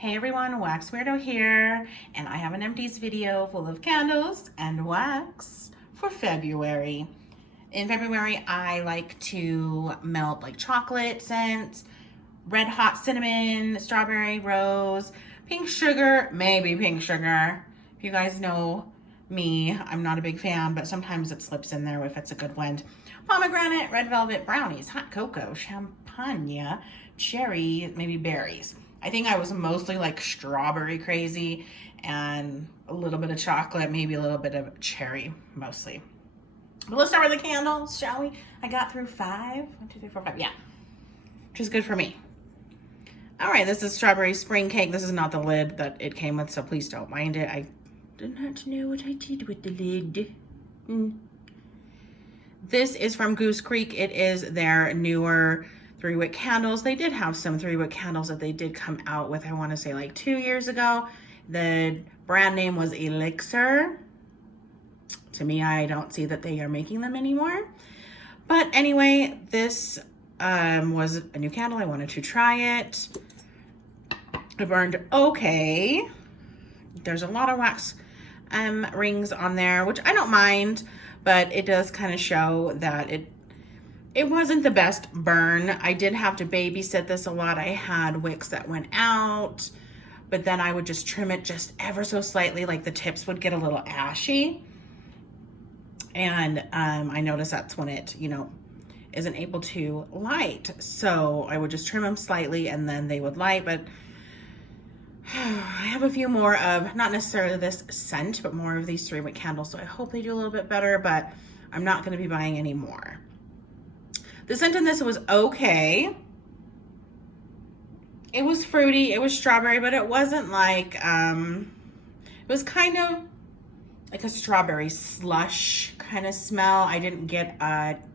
Hey everyone, Wax Weirdo here, and I have an Empties video full of candles and wax for February. In February, I like to melt like chocolate scents, red hot cinnamon, strawberry, rose, pink sugar, maybe pink sugar. If you guys know me, I'm not a big fan, but sometimes it slips in there if it's a good blend. Pomegranate, red velvet, brownies, hot cocoa, champagne, cherry, maybe berries. I think I was mostly like strawberry crazy and a little bit of chocolate, maybe a little bit of cherry mostly. But let's start with the candles, shall we? I got through 5. 1, 2, 3, 4, 5. Yeah, which is good for me. All right, this is strawberry spring cake. This is not the lid that it came with, so please don't mind it. I did not know what I did with the lid. This is from Goose Creek. It is their newer 3-wick candles. They did have some 3-wick candles that they did come out with, I want to say like 2 years ago. The brand name was Elixir. To me, I don't see that they are making them anymore. But anyway, this was a new candle. I wanted to try it. It burned okay. There's a lot of wax rings on there, which I don't mind, but it does kind of show that it wasn't the best burn. I did have to babysit this a lot. I had wicks that went out, but then I would just trim it just ever so slightly, like the tips would get a little ashy. And I noticed that's when it, isn't able to light. So I would just trim them slightly and then they would light. But I have a few more of, not necessarily this scent, but more of these 3-wick candles. So I hope they do a little bit better, but I'm not going to be buying any more. The scent in this was okay. It was fruity, it was strawberry, but it wasn't like, it was kind of like a strawberry slush kind of smell. I didn't get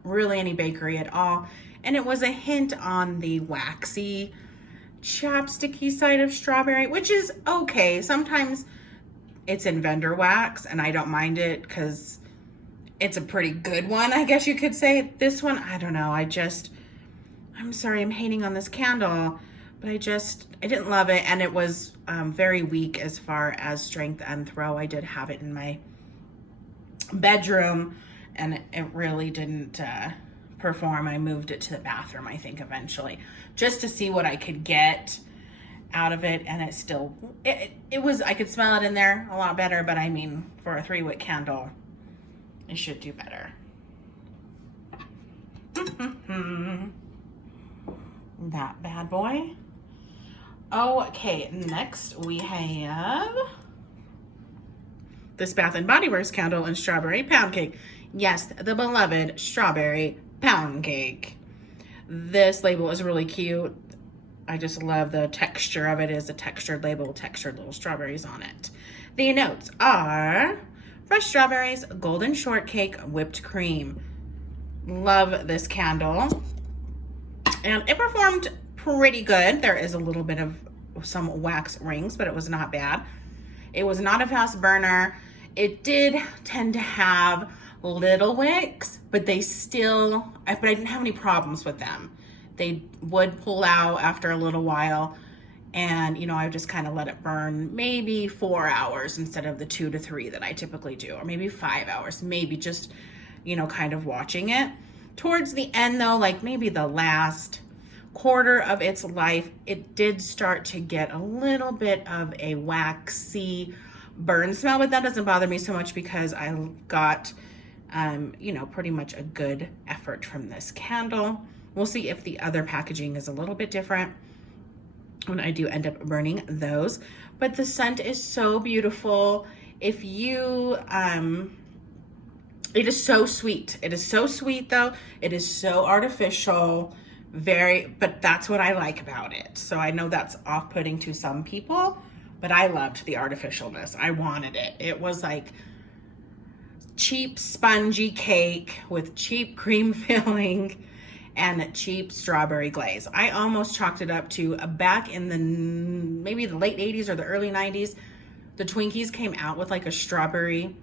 really any bakery at all. And it was a hint on the waxy, chapsticky side of strawberry, which is okay. Sometimes it's in vendor wax and I don't mind it because it's a pretty good one, I guess you could say. This one, I don't know. I'm sorry, I'm hating on this candle, but I didn't love it. And it was very weak as far as strength and throw. I did have it in my bedroom and it really didn't perform. I moved it to the bathroom, I think, eventually, just to see what I could get out of it. And it was, I could smell it in there a lot better, but I mean, for a 3-wick candle, it should do better. That bad boy. Okay, next we have this Bath and Body Works candle and strawberry pound cake. Yes, the beloved strawberry pound cake. This label is really cute. I just love the texture of it. It is a textured label, textured little strawberries on it. The notes are fresh strawberries, golden shortcake, whipped cream. Love this candle. And it performed pretty good. There is a little bit of some wax rings, but it was not bad. It was not a fast burner. It did tend to have little wicks, but I didn't have any problems with them. They would pull out after a little while. And, I just kind of let it burn maybe 4 hours instead of the 2 to 3 that I typically do, or maybe 5 hours, maybe just, kind of watching it. Towards the end though, like maybe the last quarter of its life, it did start to get a little bit of a waxy burn smell, but that doesn't bother me so much because I got, pretty much a good effort from this candle. We'll see if the other packaging is a little bit different when I do end up burning those. But the scent is so beautiful. If you, it is so sweet. It is so sweet though. It is so artificial, but that's what I like about it. So I know that's off-putting to some people, but I loved the artificialness. I wanted it. It was like cheap spongy cake with cheap cream filling and cheap strawberry glaze. I almost chalked it up to back in maybe the late 80s or the early 90s, the Twinkies came out with like a strawberry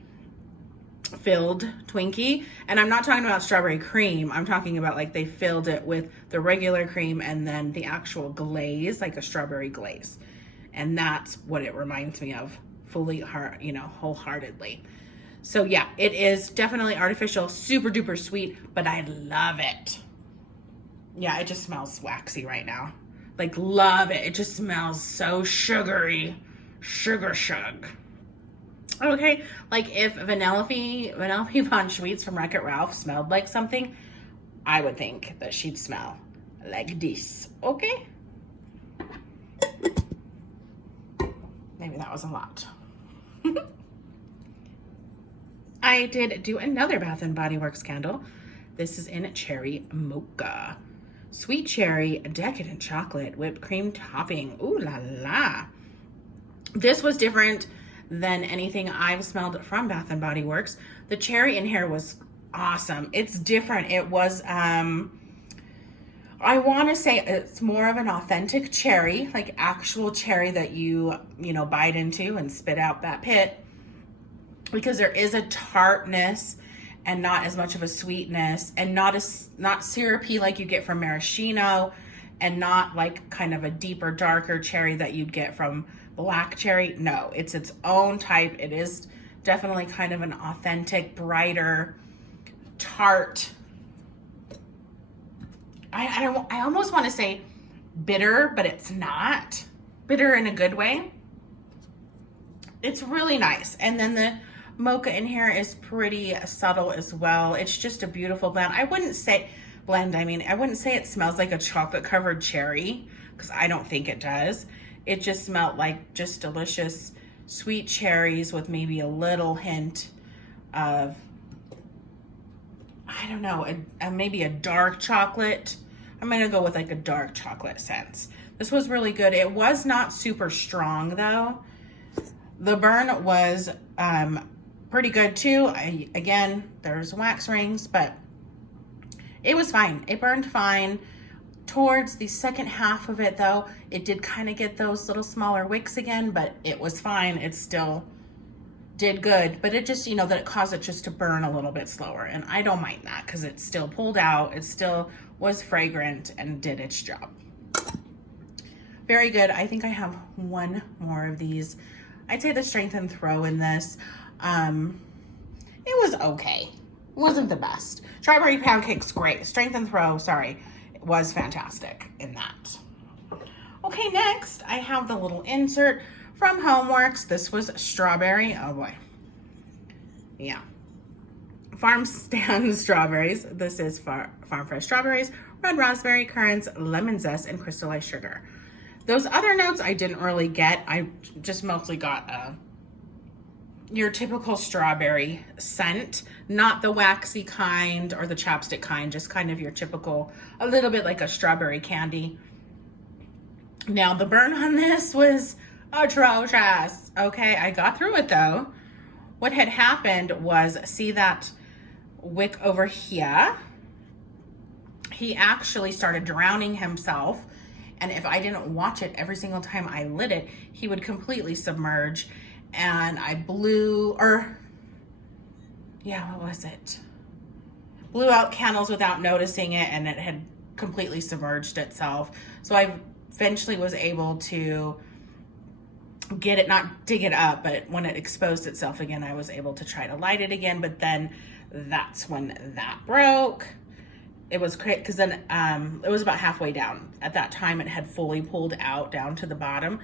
filled Twinkie. And I'm not talking about strawberry cream. I'm talking about like they filled it with the regular cream and then the actual glaze, like a strawberry glaze. And that's what it reminds me of fully, you know, wholeheartedly. So yeah, it is definitely artificial, super duper sweet, but I love it. Yeah, it just smells waxy right now. Like, love it. It just smells so sugary. Sugar shug. Okay, like if Vanellope Von Schweetz from Wreck-It Ralph smelled like something, I would think that she'd smell like this. Okay? Maybe that was a lot. I did do another Bath & Body Works candle. This is in Cherry Mocha. Sweet cherry, decadent chocolate, whipped cream topping. Ooh la la. This was different than anything I've smelled from Bath & Body Works. The cherry in here was awesome. It's different. It was, I want to say it's more of an authentic cherry, like actual cherry that you know, bite into and spit out that pit, because there is a tartness and not as much of a sweetness, and not syrupy like you get from maraschino, and not like kind of a deeper, darker cherry that you'd get from black cherry. No, it's its own type. It is definitely kind of an authentic, brighter, tart. I almost want to say bitter, but it's not bitter in a good way. It's really nice. And then the mocha in here is pretty subtle as well. It's just a beautiful blend. I wouldn't say it smells like a chocolate covered cherry, because I don't think it does. It just smelled like just delicious sweet cherries with maybe a little hint of, I don't know, maybe a dark chocolate. I'm gonna go with like a dark chocolate sense. This was really good. It was not super strong though. The burn was pretty good too. Again, there's wax rings, but it was fine. It burned fine. Towards the second half of it though, it did kind of get those little smaller wicks again, but it was fine. It still did good, but it just, you know, that it caused it just to burn a little bit slower. And I don't mind that, because it still pulled out. It still was fragrant and did its job. Very good. I think I have one more of these. I'd say the Strength and Throw in this. It was okay. It wasn't the best. Strawberry Pound Cake's great. Strength and Throw, sorry, was fantastic in that. Okay, next I have the little insert from Homeworks. This was strawberry. Oh boy. Yeah. Farm stand strawberries. This is farm fresh strawberries, red raspberry, currants, lemon zest, and crystallized sugar. Those other notes I didn't really get. I just mostly got your typical strawberry scent, not the waxy kind or the chapstick kind, just kind of your typical, a little bit like a strawberry candy. Now the burn on this was atrocious. Okay, I got through it though. What had happened was, see that wick over here? He actually started drowning himself. And if I didn't watch it every single time I lit it, he would completely submerge. And I blew, or yeah, what was it? Blew out candles without noticing it, and it had completely submerged itself. So I eventually was able to get it, not dig it up, but when it exposed itself again, I was able to try to light it again. But then that's when that broke. It was great, because then it was about halfway down. At that time, it had fully pulled out down to the bottom.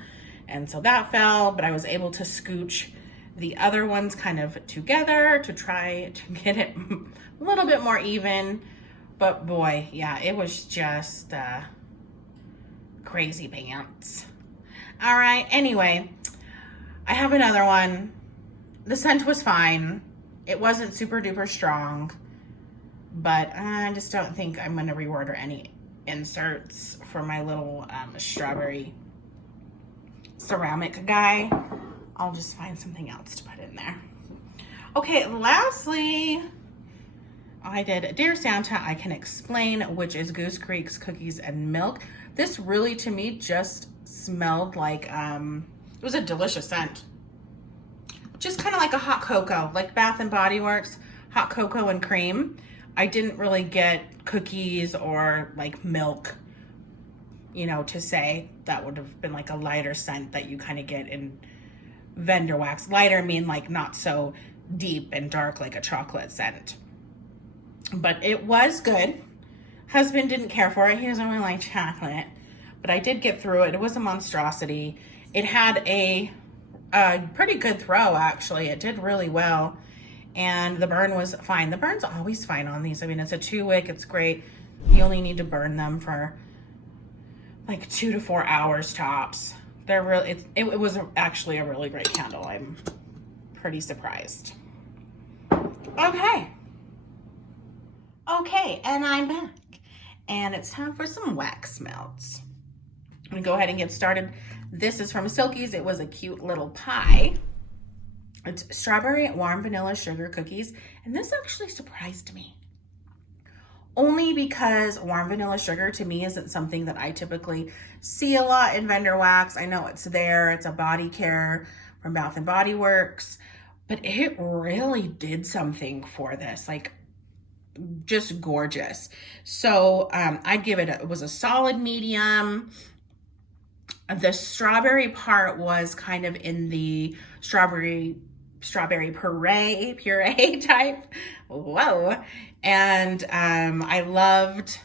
And so that fell, but I was able to scooch the other ones kind of together to try to get it a little bit more even. But boy, yeah, it was just crazy pants. All right, anyway, I have another one. The scent was fine. It wasn't super duper strong, but I just don't think I'm gonna reorder any inserts for my little strawberry ceramic guy. I'll just find something else to put in there. Okay, lastly, I did Dear Santa, I Can Explain, which is Goose Creek's Cookies and Milk. This really, to me, just smelled like, it was a delicious scent. Just kind of like a hot cocoa, like Bath & Body Works, hot cocoa and cream. I didn't really get cookies or like milk, you know, to say. That would have been like a lighter scent that you kind of get in vendor wax. Lighter mean like not so deep and dark like a chocolate scent. But it was good. Husband didn't care for it. He doesn't really like chocolate. But I did get through it. It was a monstrosity. It had a pretty good throw, actually. It did really well. And the burn was fine. The burn's always fine on these. I mean, it's a 2-wick. It's great. You only need to burn them for like 2 to 4 hours tops. They're really, it was actually a really great candle. I'm pretty surprised. Okay. Okay, and I'm back. And it's time for some wax melts. I'm gonna go ahead and get started. This is from Silky's. It was a cute little pie. It's strawberry warm vanilla sugar cookies. And this actually surprised me. Only because warm vanilla sugar to me isn't something that I typically see a lot in vendor wax. I know it's there. It's a body care from Bath and Body Works. But it really did something for this. Like, just gorgeous. So I'd give it, it was a solid medium. The strawberry part was kind of in the strawberry puree type. Whoa. And I loved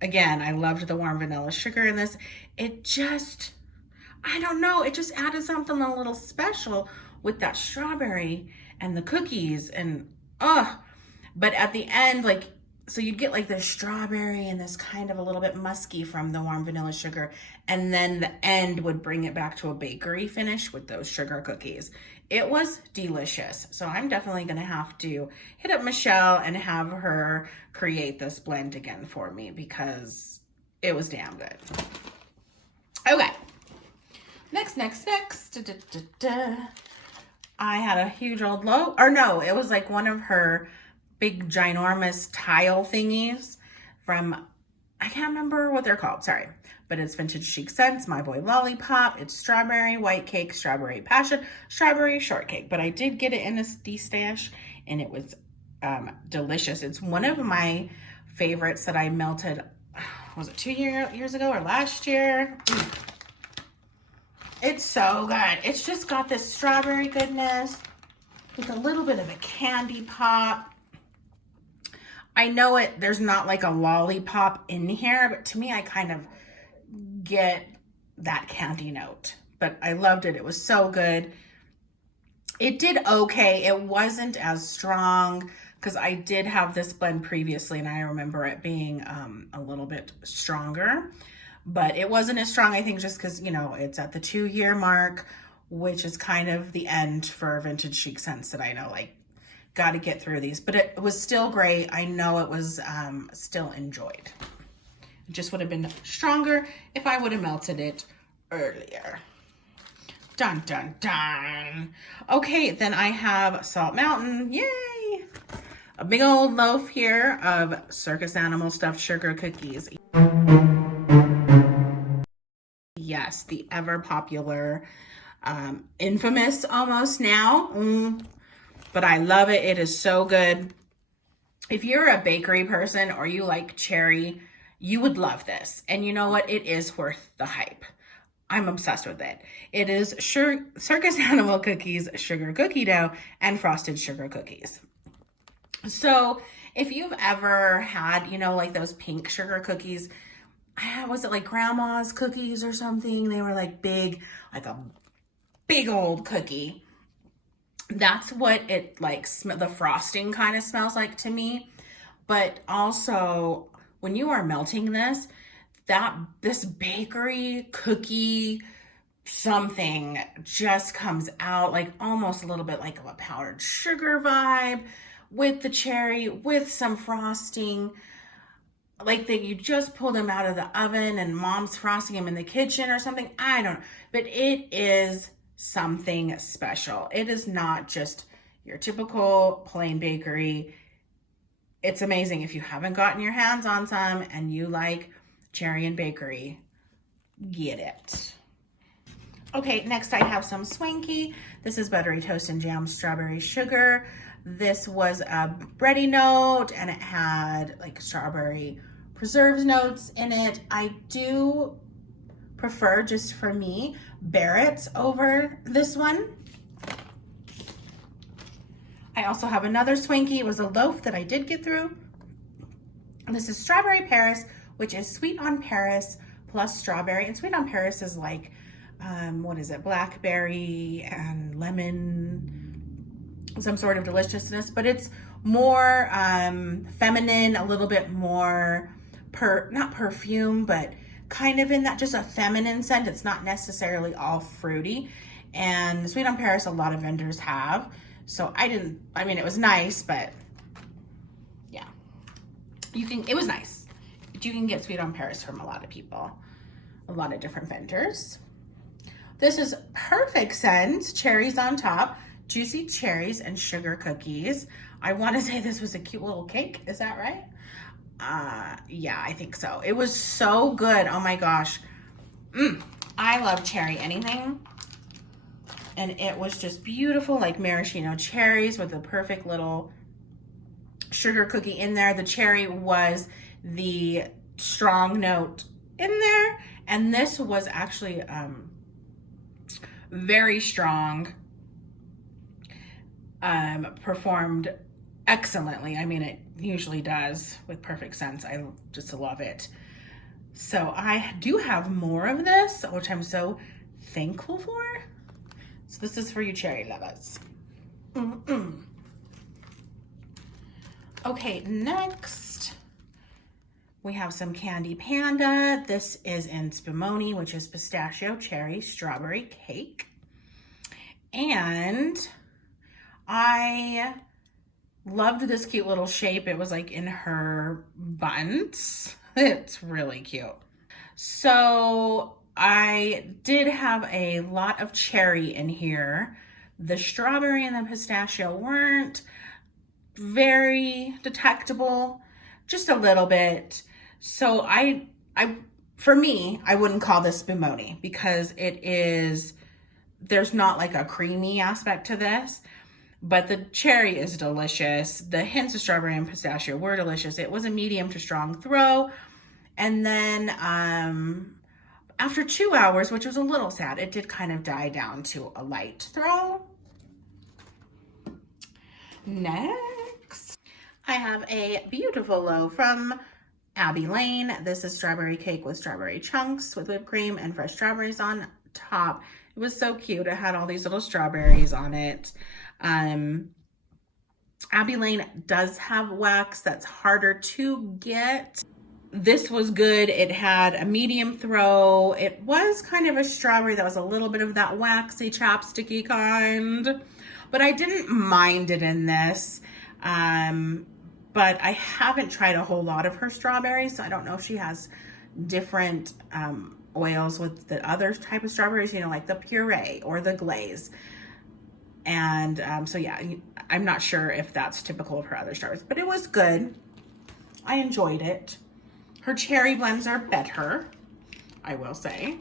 the warm vanilla sugar in this. It just, I don't know, it just added something a little special with that strawberry and the cookies and but at the end, like, so you'd get like this strawberry and this kind of a little bit musky from the warm vanilla sugar. And then the end would bring it back to a bakery finish with those sugar cookies. It was delicious. So I'm definitely going to have to hit up Michelle and have her create this blend again for me because it was damn good. Okay. Next. I had a huge old it was like one of her big ginormous tile thingies from, I can't remember what they're called, sorry, but it's Vintage Chic Scents, My Boy Lollipop. It's strawberry white cake, strawberry passion, strawberry shortcake, but I did get it in a stash and it was delicious. It's one of my favorites that I melted, was it 2 years ago or last year? It's so good. It's just got this strawberry goodness with a little bit of a candy pop. I know there's not like a lollipop in here, but to me, I kind of get that candy note. But I loved it. It was so good. It did okay. It wasn't as strong because I did have this blend previously and I remember it being a little bit stronger. But it wasn't as strong, I think, just because, you know, it's at the 2-year mark, which is kind of the end for Vintage Chic Scents that I know, like, got to get through these. But it was still great. I know it was still enjoyed. It just would have been stronger if I would have melted it earlier. Dun, dun, dun. Okay, then I have Salt Mountain. Yay! A big old loaf here of circus animal stuffed sugar cookies. Yes, the ever popular, infamous almost now, but I love it. It is so good. If you're a bakery person or you like cherry, you would love this. And you know what? It is worth the hype. I'm obsessed with it. It is circus animal cookies, sugar cookie dough, and frosted sugar cookies. So if you've ever had, you know, like those pink sugar cookies, was it like grandma's cookies or something? They were like big, like a big old cookie. That's what it like, the frosting kind of smells like to me. But also when you are melting this, this bakery cookie something just comes out like almost a little bit like of a powdered sugar vibe with the cherry, with some frosting. Like that you just pulled them out of the oven and mom's frosting them in the kitchen or something. I don't know. But it is something special. It is not just your typical plain bakery. It's amazing. If you haven't gotten your hands on some and you like cherry and bakery, get it. Okay, next I have some Swanky. This is buttery toast and jam strawberry sugar. This was a bready note and it had like strawberry preserves notes in it. I do prefer, just for me, Barrett's over this one. I also have another Swanky. It was a loaf that I did get through. This is Strawberry Paris, which is sweet on Paris plus strawberry. And sweet on Paris is like, what is it? Blackberry and lemon, some sort of deliciousness, but it's more feminine, a little bit more, not perfume, but kind of in that just a feminine scent. It's not necessarily all fruity. And sweet on Paris, a lot of vendors have. So I mean, it was nice, but yeah, it was nice. But you can get sweet on Paris from a lot of people, a lot of different vendors. This is Perfect Scent, cherries on top, juicy cherries and sugar cookies. I want to say this was a cute little cake. Is that right? Yeah, I think so. It was so good. Oh my gosh. I love cherry anything. And it was just beautiful, like maraschino cherries with a perfect little sugar cookie in there. The cherry was the strong note in there. And this was actually very strong, performed excellently. I mean, it usually does with Perfect Scents. I just love it. So I do have more of this, which I'm so thankful for. So this is for you cherry lovers. Okay, next we have some Candy Panda. This is in Spumoni, which is pistachio, cherry, strawberry cake. And I loved this cute little shape. It was like in her buttons. It's really cute. So I did have a lot of cherry in here. The strawberry and the pistachio weren't very detectable, just a little bit. So for me, I wouldn't call this Spumoni because there's not like a creamy aspect to this, but the cherry is delicious. The hints of strawberry and pistachio were delicious. It was a medium to strong throw. And then, after 2 hours, which was a little sad, it did kind of die down to a light throw. Next, I have a beautiful loaf from Abbey Lane. This is strawberry cake with strawberry chunks with whipped cream and fresh strawberries on top. It was so cute. It had all these little strawberries on it. Abbey Lane does have wax that's harder to get. This was good. It had a medium throw. It was kind of a strawberry that was a little bit of that waxy, chapsticky kind, but I didn't mind it in this. But I haven't tried a whole lot of her strawberries, so I don't know if she has different oils with the other type of strawberries, you know, like the puree or the glaze. And so yeah, I'm not sure if that's typical of her other strawberries, but it was good. I enjoyed it. Her cherry blends are better, I will say.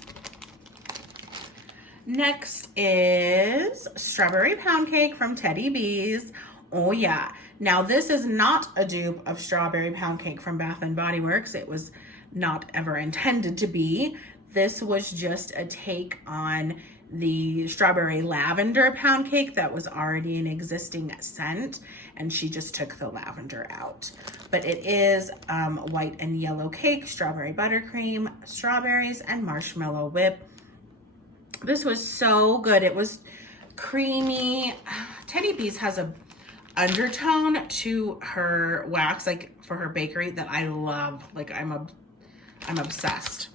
Next is strawberry pound cake from Teddy B's. Oh yeah. Now this is not a dupe of strawberry pound cake from Bath and Body Works. It was not ever intended to be. This was just a take on the strawberry lavender pound cake that was already an existing scent, and she just took the lavender out. But it is white and yellow cake, strawberry buttercream, strawberries, and marshmallow whip. This was so good. It was creamy. Teddy B's has a undertone to her wax, like for her bakery, that I love. Like I'm obsessed.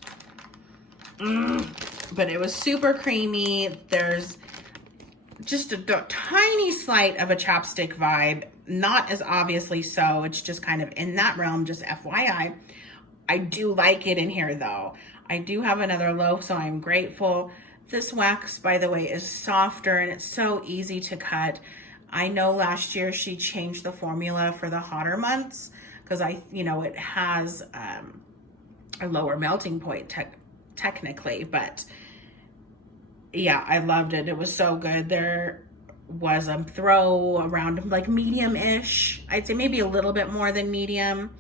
But it was super creamy. There's just a tiny slight of a chapstick vibe, not as obviously so. It's just kind of in that realm, just FYI. I do like it in here though. I do have another loaf, so I'm grateful. This wax, by the way, is softer and it's so easy to cut. I know last year she changed the formula for the hotter months because it has a lower melting point technically, but yeah, I loved it. It was so good. There was a throw around like medium-ish. I'd say maybe a little bit more than medium.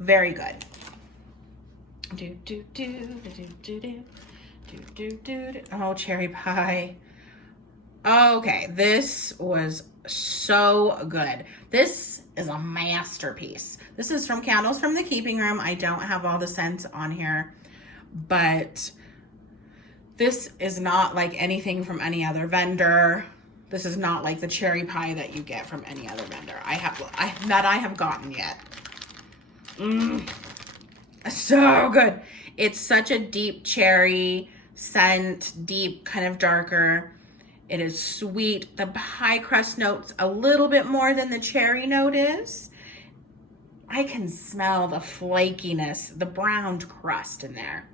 Very good. Oh, cherry pie. Okay, this was so good. This is a masterpiece. This is from Candles from the Keeping Room. I don't have all the scents on here, but this is not like anything from any other vendor. This is not like the cherry pie that you get from any other vendor I have gotten yet. So good. It's such a deep cherry scent, deep, kind of darker. It is sweet. The pie crust notes a little bit more than the cherry note is. I can smell the flakiness, the browned crust in there.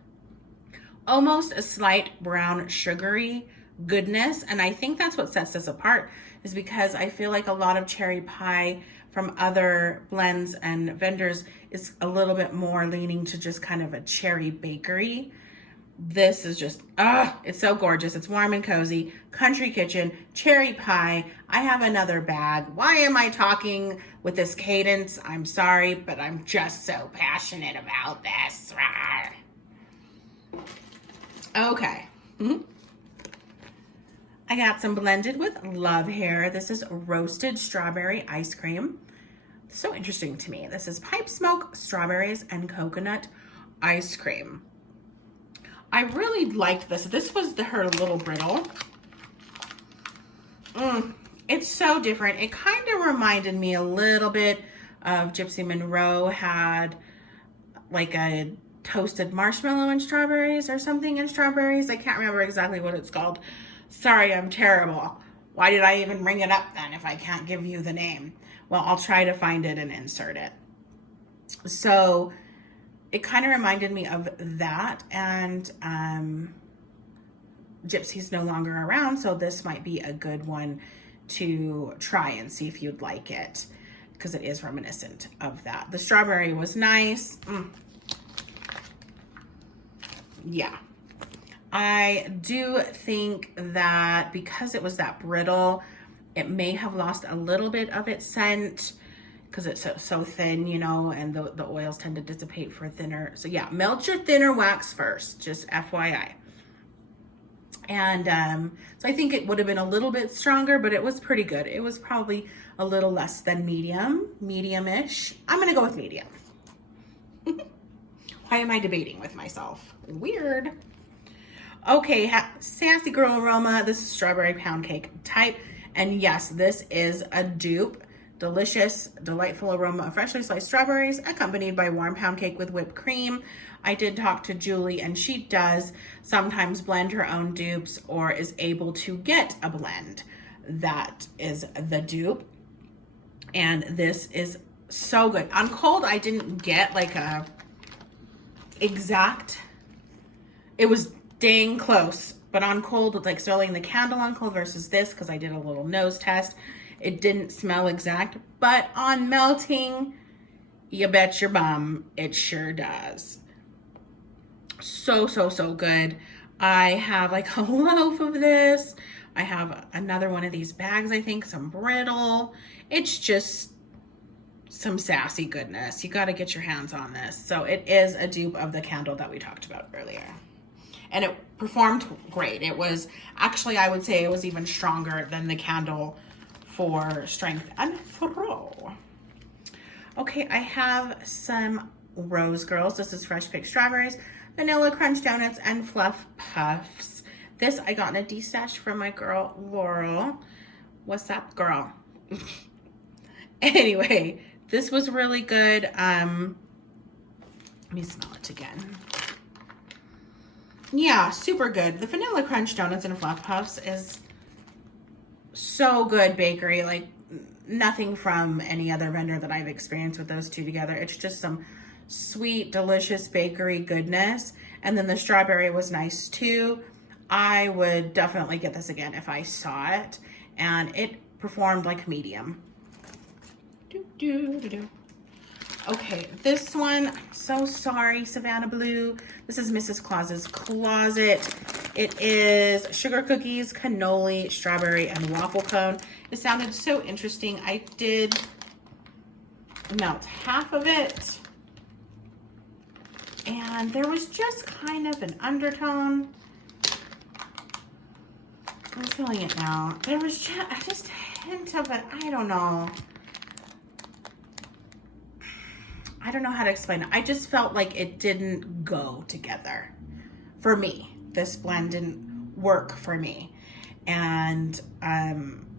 Almost a slight brown sugary goodness. And I think that's what sets this apart, is because I feel like a lot of cherry pie from other blends and vendors is a little bit more leaning to just kind of a cherry bakery. This is just, it's so gorgeous. It's warm and cozy. Country Kitchen, cherry pie. I have another bag. Why am I talking with this cadence? I'm sorry, but I'm just so passionate about this. Okay. I got some blended with love here. This is roasted strawberry ice cream. So interesting to me. This is pipe smoke, strawberries, and coconut ice cream. I really liked this. This was her little brittle. It's so different. It kind of reminded me a little bit of Gypsy Monroe had like a toasted marshmallow and strawberries or something in strawberries. I can't remember exactly what it's called. Sorry, I'm terrible. Why did I even bring it up then if I can't give you the name? Well, I'll try to find it and insert it. So it kind of reminded me of that, and Gypsy's no longer around, so this might be a good one to try and see if you'd like it, because it is reminiscent of that. The strawberry was nice. Yeah. I do think that because it was that brittle, it may have lost a little bit of its scent because it's so thin, you know, and the oils tend to dissipate for thinner. So yeah, melt your thinner wax first, just FYI. And so I think it would have been a little bit stronger, but it was pretty good. It was probably a little less than medium-ish. I'm gonna go with medium. Why am I debating with myself? Weird. Okay, Sassy Girl Aroma. This is strawberry pound cake type. And yes, this is a dupe. Delicious, delightful aroma of freshly sliced strawberries accompanied by warm pound cake with whipped cream. I did talk to Julie, and she does sometimes blend her own dupes or is able to get a blend that is the dupe. And this is so good. On cold, I didn't get like a exact, it was dang close, but on cold, it's like smelling the candle on cold versus this, because I did a little nose test. It didn't smell exact, but on melting, you bet your bum, it sure does. So, so, so good. I have like a loaf of this. I have another one of these bags, I think, some brittle. It's just some sassy goodness. You got to get your hands on this. So it is a dupe of the candle that we talked about earlier. And it performed great. It was actually, I would say it was even stronger than the candle for strength and throw. Okay, I have some Rose Girls. This is fresh picked strawberries, vanilla crunch donuts, and fluff puffs. This I got in a D-stash from my girl Laurel. What's up, girl? Anyway, this was really good. Let me smell it again. Yeah, super good. The vanilla crunch donuts and fluff puffs is so good bakery, like nothing from any other vendor that I've experienced with those two together. It's just some sweet, delicious bakery goodness. And then the strawberry was nice too. I would definitely get this again if I saw it. And it performed like medium. Okay, this one, I'm so sorry, Savannah Blue. This is Mrs. Claus's Closet. It is sugar cookies, cannoli, strawberry, and waffle cone. It sounded so interesting. I did melt half of it. And there was just kind of an undertone. feeling it now. There was just a hint of it. I don't know. I don't know how to explain it. I just felt like it didn't go together for me. This blend didn't work for me. And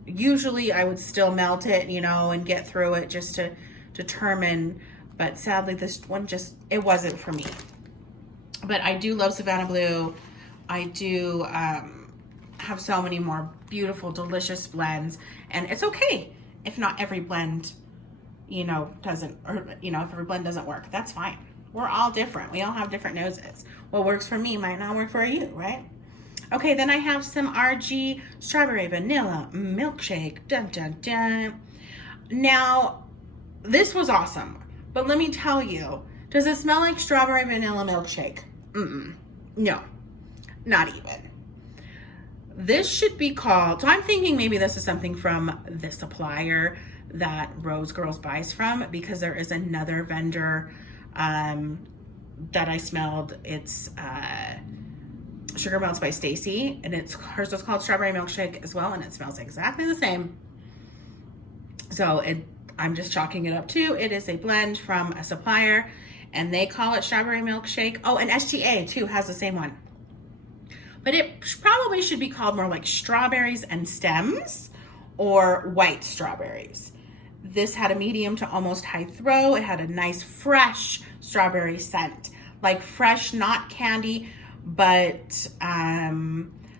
usually I would still melt it, you know, and get through it just to determine. But sadly, this one just, it wasn't for me. But I do love Savannah Blue. I do have so many more beautiful, delicious blends. And it's okay if not every blend, you know, doesn't, or, you know, if every blend doesn't work. That's fine. We're all different. We all have different noses. What works for me might not work for you, right? Okay, then I have some RG Strawberry Vanilla Milkshake. Dun, dun, dun. Now, this was awesome. But let me tell you, does it smell like strawberry vanilla milkshake? No, not even. This should be called, so I'm thinking maybe this is something from the supplier that Rose Girls buys from, because there is another vendor that I smelled. It's Sugar Melts by Stacy, and hers is called Strawberry Milkshake as well, and it smells exactly the same. So I'm just chalking it up too. It is a blend from a supplier, and they call it Strawberry Milkshake. Oh, and STA too has the same one. But it probably should be called more like Strawberries and Stems or White Strawberries. This had a medium to almost high throw. It had a nice fresh strawberry scent. Like fresh, not candy, but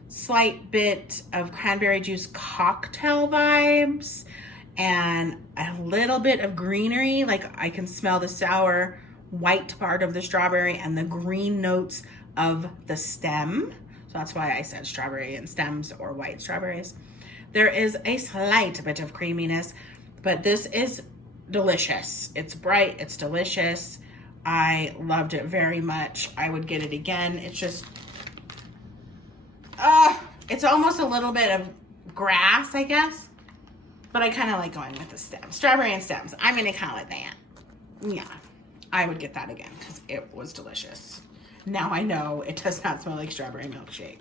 slight bit of cranberry juice cocktail vibes and a little bit of greenery. Like I can smell the sour white part of the strawberry and the green notes of the stem. So that's why I said strawberry and stems or white strawberries. There is a slight bit of creaminess, but this is delicious. It's bright, it's delicious. I loved it very much. I would get it again. It's just, it's almost a little bit of grass, I guess. But I kind of like going with the stems. Strawberry and stems. I'm going to call it that. Yeah, I would get that again because it was delicious. Now I know it does not smell like strawberry milkshake.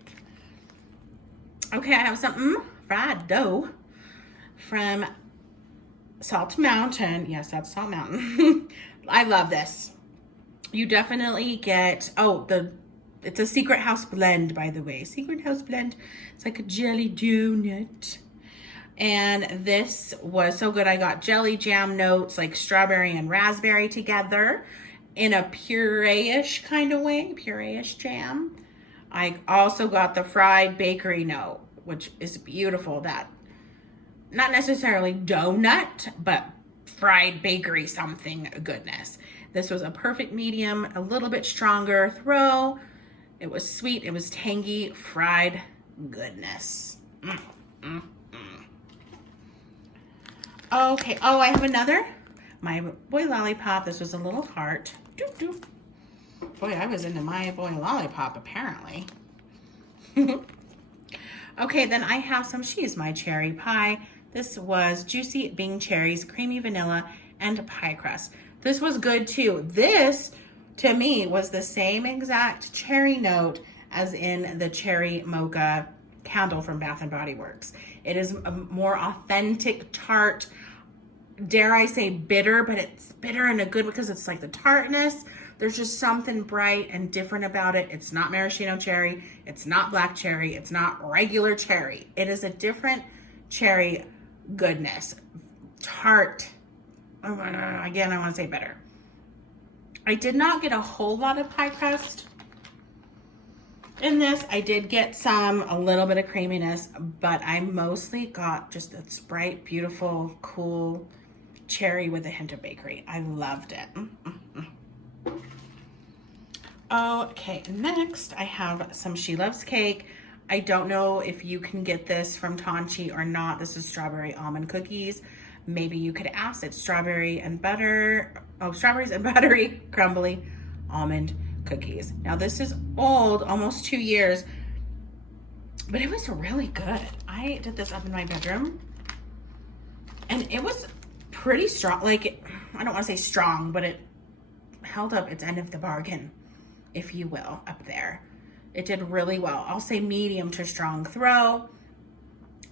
Okay, I have something fried dough from Salt Mountain. Yes, that's Salt Mountain. I love this. You definitely get, it's a Secret House blend, by the way. Secret House blend. It's like a jelly donut. And this was so good. I got jelly jam notes, like strawberry and raspberry together in a puree-ish kind of way, puree-ish jam. I also got the fried bakery note, which is beautiful. That, not necessarily donut, but fried bakery something goodness. This was a perfect medium, a little bit stronger throw. It was sweet, it was tangy, fried goodness. Okay, I have another. My boy lollipop. This was a little heart. Doop, doop. Boy, I was into my boy lollipop, apparently. Okay, then I have some She's My Cherry pie. This was juicy Bing cherries, creamy vanilla, and pie crust. This was good too. This, to me, was the same exact cherry note as in the cherry mocha candle from Bath & Body Works. It is a more authentic tart, dare I say bitter, but it's bitter in a good way because it's like the tartness. There's just something bright and different about it. It's not maraschino cherry. It's not black cherry. It's not regular cherry. It is a different cherry goodness. Tart. Again, I want to say bitter. I did not get a whole lot of pie crust in this. I did get a little bit of creaminess, but I mostly got just this bright, beautiful, cool cherry with a hint of bakery. I loved it. Okay, next I have some She Loves Cake. I don't know if you can get this from Tonchi or not. This is strawberry almond cookies. Maybe you could ask. It's strawberries and buttery crumbly almond cookies. Now this is old, almost 2 years, but it was really good. I did this up in my bedroom and it was pretty strong. Like, I don't want to say strong, but it held up its end of the bargain, if you will, up there. It did really well. I'll say medium to strong throw.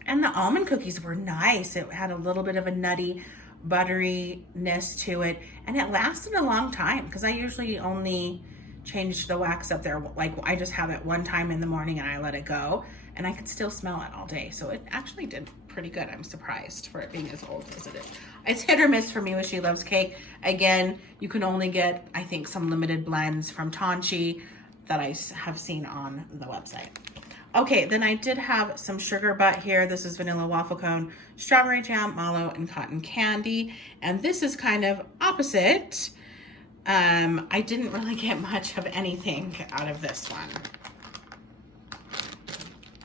And the almond cookies were nice. It had a little bit of a nutty butteriness to it, and it lasted a long time because I usually only change the wax up there. Like I just have it one time in the morning and I let it go, and I could still smell it all day. So it actually did pretty good. I'm surprised for it being as old as it is. It's hit or miss for me with She Loves Cake. Again, you can only get, I think, some limited blends from Tanchi that I have seen on the website. Okay, then I did have some sugar butt here. This is vanilla waffle cone, strawberry jam, mallow, and cotton candy. And this is kind of opposite. I didn't really get much of anything out of this one.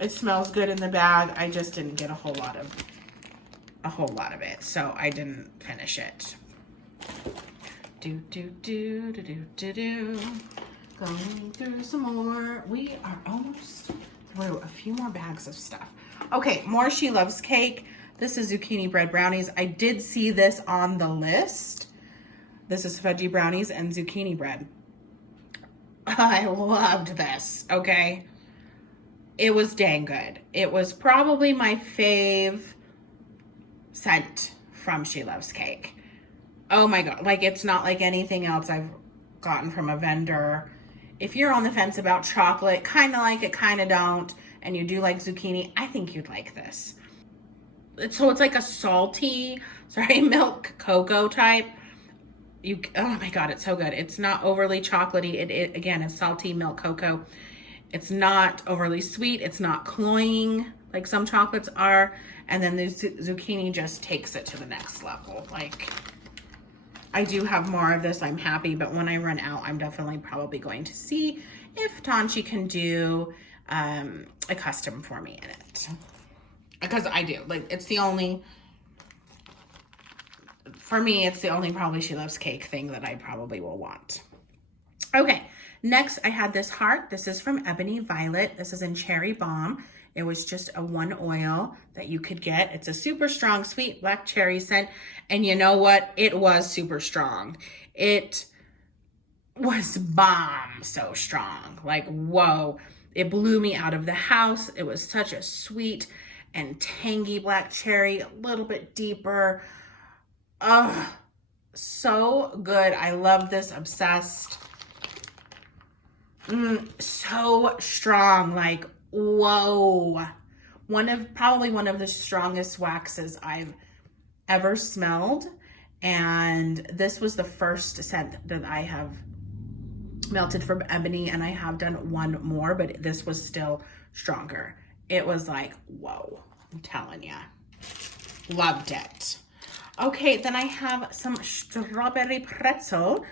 It smells good in the bag. I just didn't get a whole lot of it, so I didn't finish it. Going through some more. We are almost through a few more bags of stuff. Okay, more She Loves Cake. This is zucchini bread brownies. I did see this on the list. This is veggie brownies and zucchini bread. I loved this, okay? It was dang good. It was probably my fave scent from She Loves Cake. Oh my God, like it's not like anything else I've gotten from a vendor. If you're on the fence about chocolate, kind of like it, kind of don't, and you do like zucchini, I think you'd like this. So it's like a salty, milk cocoa type. Oh my God, it's so good. It's not overly chocolatey. It again, it's salty milk cocoa. It's not overly sweet. It's not cloying like some chocolates are. And then the zucchini just takes it to the next level. Like, I do have more of this. I'm happy, but when I run out, I'm definitely probably going to see if Tanchi can do a custom for me in it. Because I do. Like, it's the only, for me, it's the only probably She Loves Cake thing that I probably will want. Okay, next I had this heart. This is from Ebony Violet. This is in Cherry Bomb. It was just a one oil that you could get. It's a super strong sweet black cherry scent. And you know what? It was super strong. It was bomb so strong. Like, whoa. It blew me out of the house. It was such a sweet and tangy black cherry, a little bit deeper. Oh, so good. I love this. Obsessed. So strong. Like, whoa. Probably one of the strongest waxes I've ever smelled. And this was the first scent that I have melted from Ebony, and I have done one more, but this was still stronger. It was like, whoa, I'm telling ya. Loved it. Okay, then I have some strawberry pretzel.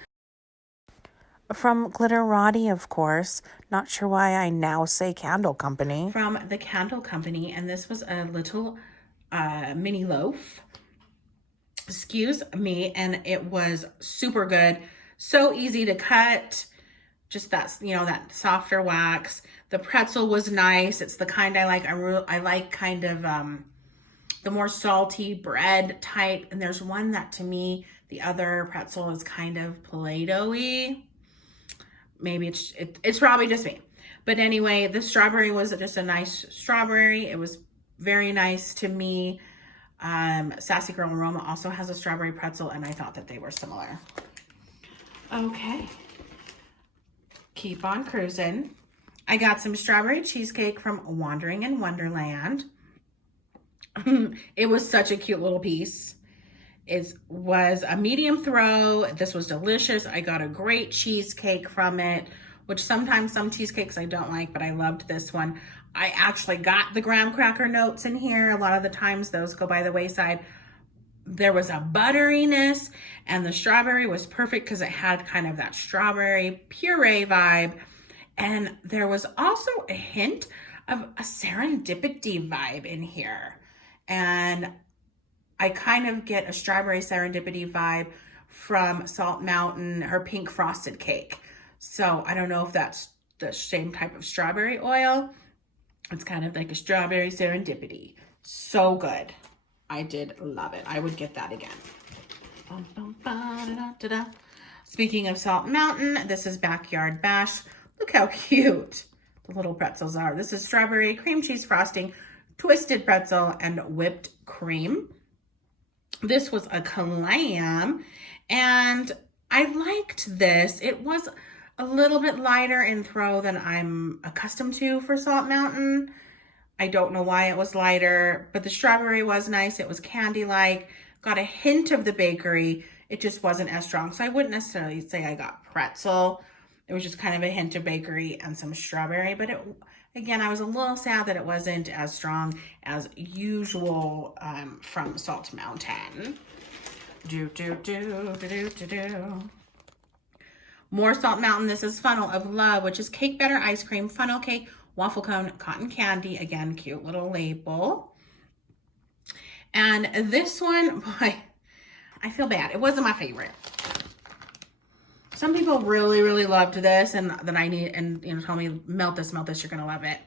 From Glitterati, of course. Not sure why I now say Candle Company. From the Candle Company, and this was a little mini loaf. Excuse me, and it was super good. So easy to cut. Just that, that softer wax. The pretzel was nice. It's the kind I like. I like kind of the more salty bread type. And there's one that, to me, the other pretzel is kind of Play-Doh-y. Maybe it's probably just me. But anyway, the strawberry was just a nice strawberry. It was very nice to me. Sassy Girl Aroma also has a strawberry pretzel, and I thought that they were similar. Okay. Keep on cruising. I got some strawberry cheesecake from Wandering in Wonderland. It was such a cute little piece. It was a medium throw. This was delicious. I got a great cheesecake from it, which sometimes some cheesecakes I don't like, but I loved this one. I actually got the graham cracker notes in here. A lot of the times those go by the wayside. There was a butteriness, and the strawberry was perfect because it had kind of that strawberry puree vibe. And there was also a hint of a serendipity vibe in here. And I kind of get a strawberry serendipity vibe from Salt Mountain, her pink frosted cake. So I don't know if that's the same type of strawberry oil. It's kind of like a strawberry serendipity. So good. I did love it. I would get that again. Speaking of Salt Mountain, this is Backyard Bash. Look how cute the little pretzels are. This is strawberry cream cheese frosting, twisted pretzel, and whipped cream. This was a clam, and I liked this. It was a little bit lighter in throw than I'm accustomed to for Salt Mountain. I don't know why it was lighter, but the strawberry was nice. It was candy-like, got a hint of the bakery. It just wasn't as strong. So I wouldn't necessarily say I got pretzel. It was just kind of a hint of bakery and some strawberry. But again, I was a little sad that it wasn't as strong as usual from Salt Mountain. More Salt Mountain. This is Funnel of Love, which is cake batter ice cream, funnel cake, waffle cone, cotton candy. Again, cute little label. And this one, boy, I feel bad. It wasn't my favorite. Some people really, really loved this, and then told me, melt this, you're gonna love it.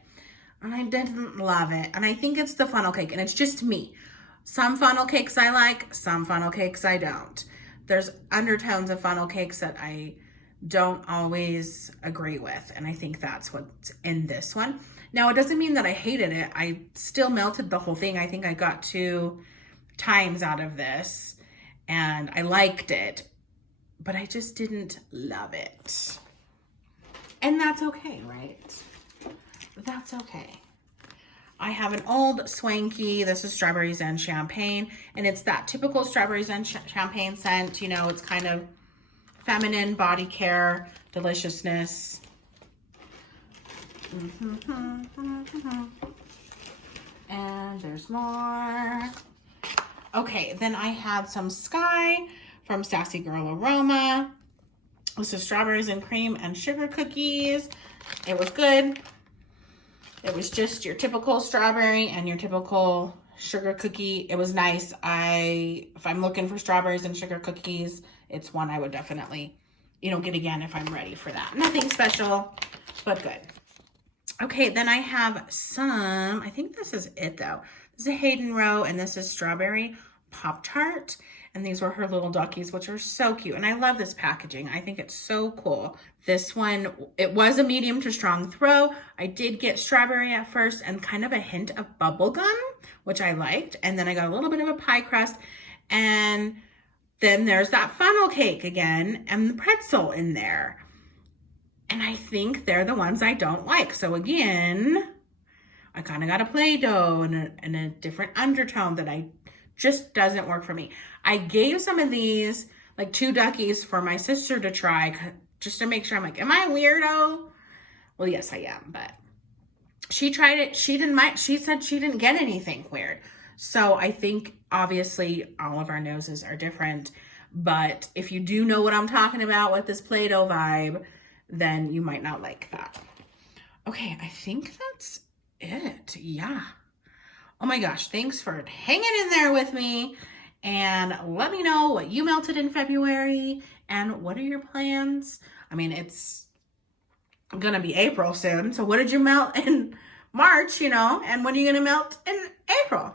And I didn't love it. And I think it's the funnel cake, and it's just me. Some funnel cakes I like, some funnel cakes I don't. There's undertones of funnel cakes that I don't always agree with, and I think that's what's in this one. Now, it doesn't mean that I hated it. I still melted the whole thing. I think I got 2 times out of this, and I liked it, but I just didn't love it. And that's okay, right? That's okay. I have an old swanky. This is Strawberries and Champagne, and it's that typical Strawberries and Champagne scent. You know, it's kind of feminine, body care, deliciousness. And there's more. Okay, then I had some Sky from Sassy Girl Aroma. This is strawberries and cream and sugar cookies. It was good. It was just your typical strawberry and your typical sugar cookie. It was nice. If I'm looking for strawberries and sugar cookies, it's one I would definitely, get again if I'm ready for that. Nothing special, but good. Okay, then I have some, I think this is it though. This is a Hayden Row, and this is Strawberry Pop-Tart. And these were her little duckies, which are so cute. And I love this packaging. I think it's so cool. This one, it was a medium to strong throw. I did get strawberry at first and kind of a hint of bubble gum, which I liked. And then I got a little bit of a pie crust. And then there's that funnel cake again and the pretzel in there. And I think they're the ones I don't like. So again, I kind of got a Play-Doh and a different undertone that just doesn't work for me. I gave some of these, like 2 duckies, for my sister to try, just to make sure. I'm like, am I a weirdo? Well, yes, I am, but she tried it. She didn't mind. She said she didn't get anything weird. So I think obviously all of our noses are different, but if you do know what I'm talking about with this Play-Doh vibe, then you might not like that. Okay, I think that's it. Yeah. Oh my gosh, thanks for hanging in there with me, and let me know what you melted in February and what are your plans. I mean, it's gonna be April soon, so what did you melt in March, and when are you gonna melt in April?